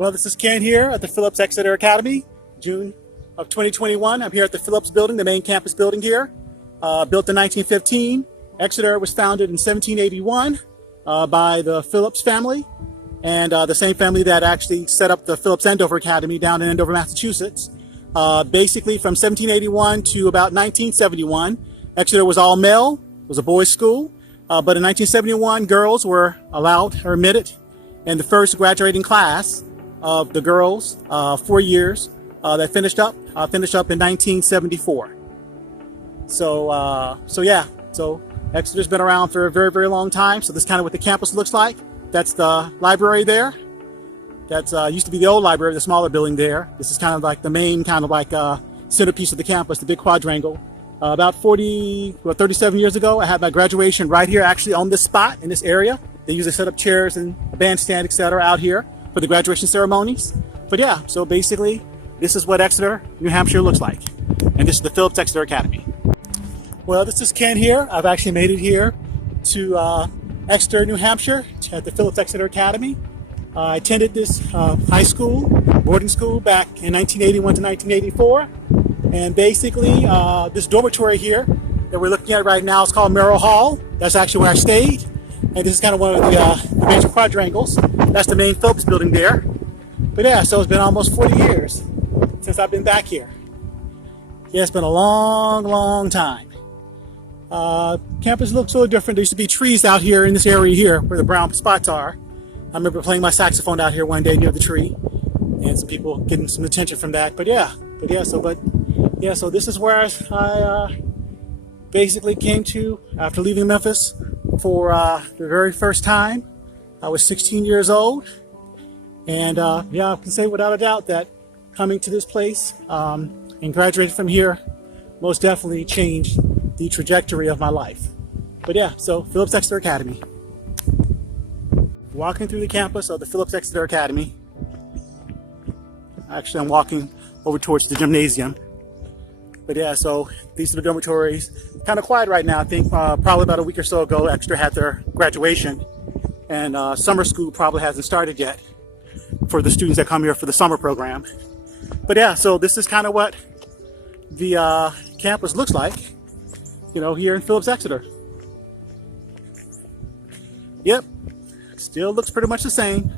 Well, this is Ken here at the Phillips Exeter Academy, June of 2021. I'm here at the Phillips building, the main campus building here. Built in 1915. Exeter was founded in 1781 by the Phillips family, and the same family that actually set up the Phillips Andover Academy down in Andover, Massachusetts. Basically from 1781 to about 1971, Exeter was all male. It was a boys' school. But in 1971, girls were allowed or admitted, and the first graduating class of the girls, 4 years, that finished up in 1974. So Exeter's been around for a very, very long time. So this is kind of what the campus looks like. That's the library there. That's used to be the old library, the smaller building there. This is kind of like the main centerpiece of the campus, the big quadrangle. About 37 years ago, I had my graduation right here, actually on this spot in this area. They usually set up chairs and a bandstand, etc., out here for the graduation ceremonies. But yeah, so basically, this is what Exeter, New Hampshire looks like. And this is the Phillips Exeter Academy. Well, this is Ken here. I've actually made it here to Exeter, New Hampshire, at the Phillips Exeter Academy. I attended this high school, boarding school, back in 1981 to 1984. And basically, this dormitory here that we're looking at right now is called Merrill Hall. That's actually where I stayed. And this is kind of one of the major quadrangles. That's the main Phillips building there. But yeah, so it's been almost 40 years since I've been back here. Yeah, it's been a long, long time. Campus looks a little different. There used to be trees out here in this area here where the brown spots are. I remember playing my saxophone out here one day near the tree, and some people getting some attention from that. So this is where I basically came to after leaving Memphis for the very first time. I was 16 years old, and I can say without a doubt that coming to this place and graduating from here most definitely changed the trajectory of my life. But yeah, so Phillips Exeter Academy. Walking through the campus of the Phillips Exeter Academy. Actually, I'm walking over towards the gymnasium. But yeah, so these are the dormitories. Kind of quiet right now. I think probably about a week or so ago, Exeter had their graduation, and summer school probably hasn't started yet for the students that come here for the summer program. But yeah, so this is kind of what the campus looks like, here in Phillips Exeter. Yep, still looks pretty much the same.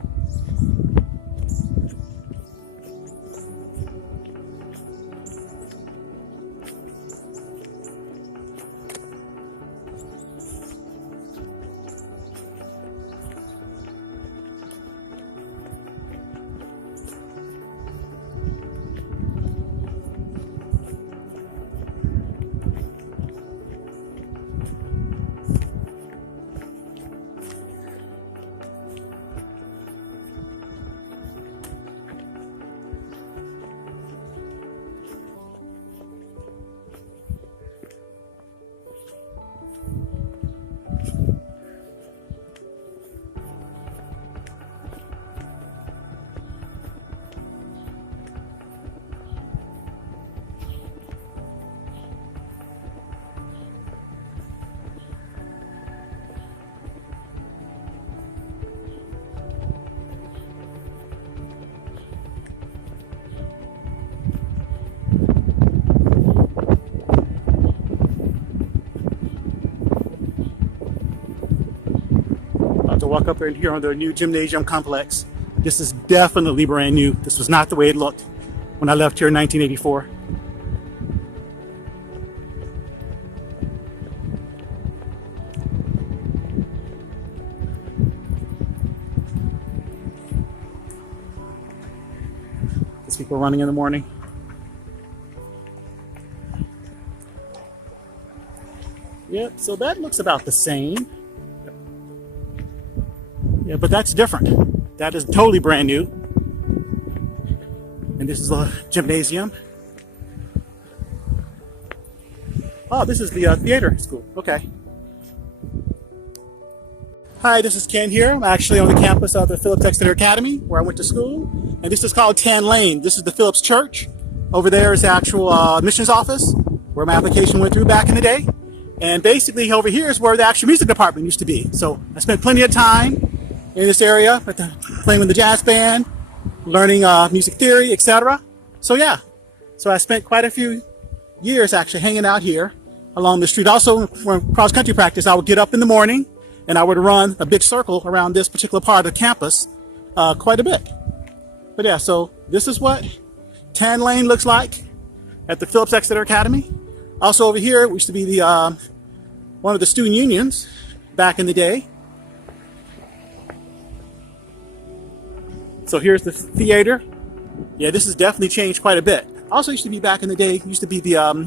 To walk up in here on their new gymnasium complex. This is definitely brand new. This was not the way it looked when I left here in 1984. There's people running in the morning. Yep, so that looks about the same. Yeah, but that's different. That is totally brand new. And this is a gymnasium. Oh, this is the theater school. Okay. Hi, this is Ken here. I'm actually on the campus of the Phillips Exeter Academy, where I went to school. And this is called Tan Lane. This is the Phillips Church. Over there is the actual admissions office, where my application went through back in the day. And basically over here is where the actual music department used to be. So I spent plenty of time in this area playing with the jazz band, learning music theory, etc. So yeah, so I spent quite a few years actually hanging out here along the street. Also, for cross-country practice, I would get up in the morning and I would run a big circle around this particular part of the campus quite a bit. But yeah, so this is what Tan Lane looks like at the Phillips Exeter Academy. Also over here used to be the one of the student unions back in the day. So here's the theater. Yeah, this has definitely changed quite a bit. Also used to be back in the day, used to be the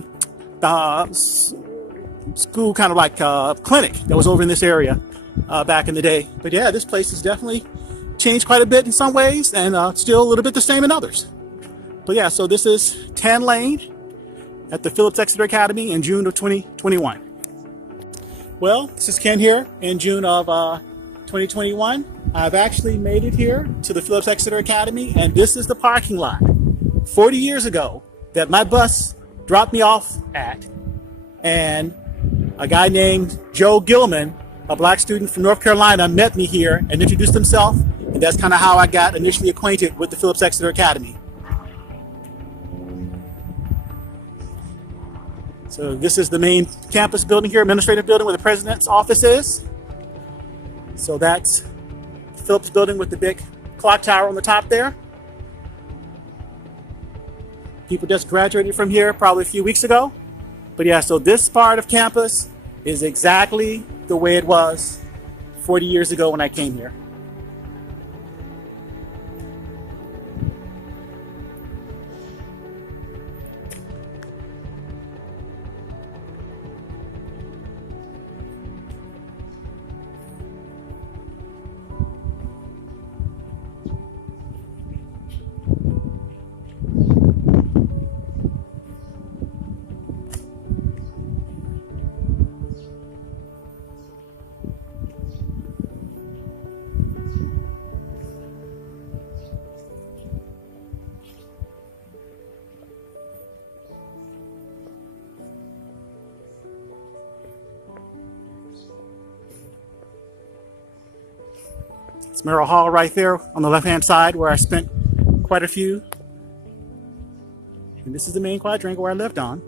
school kind of like clinic that was over in this area back in the day. But yeah, this place has definitely changed quite a bit in some ways and still a little bit the same in others. But yeah, so this is Tan Lane at the Phillips Exeter Academy in June of 2021. Well, this is Ken here in June of 2021. I've actually made it here to the Phillips Exeter Academy, and this is the parking lot 40 years ago that my bus dropped me off at, and a guy named Joe Gilman, a black student from North Carolina, met me here and introduced himself, and that's kind of how I got initially acquainted with the Phillips Exeter Academy. So this is the main campus building here, administrative building where the president's office is. So that's the Phillips building with the big clock tower on the top there. People just graduated from here probably a few weeks ago. But yeah, so this part of campus is exactly the way it was 40 years ago when I came here. It's Merrill Hall right there on the left-hand side where I spent quite a few. And this is the main quadrangle where I lived on.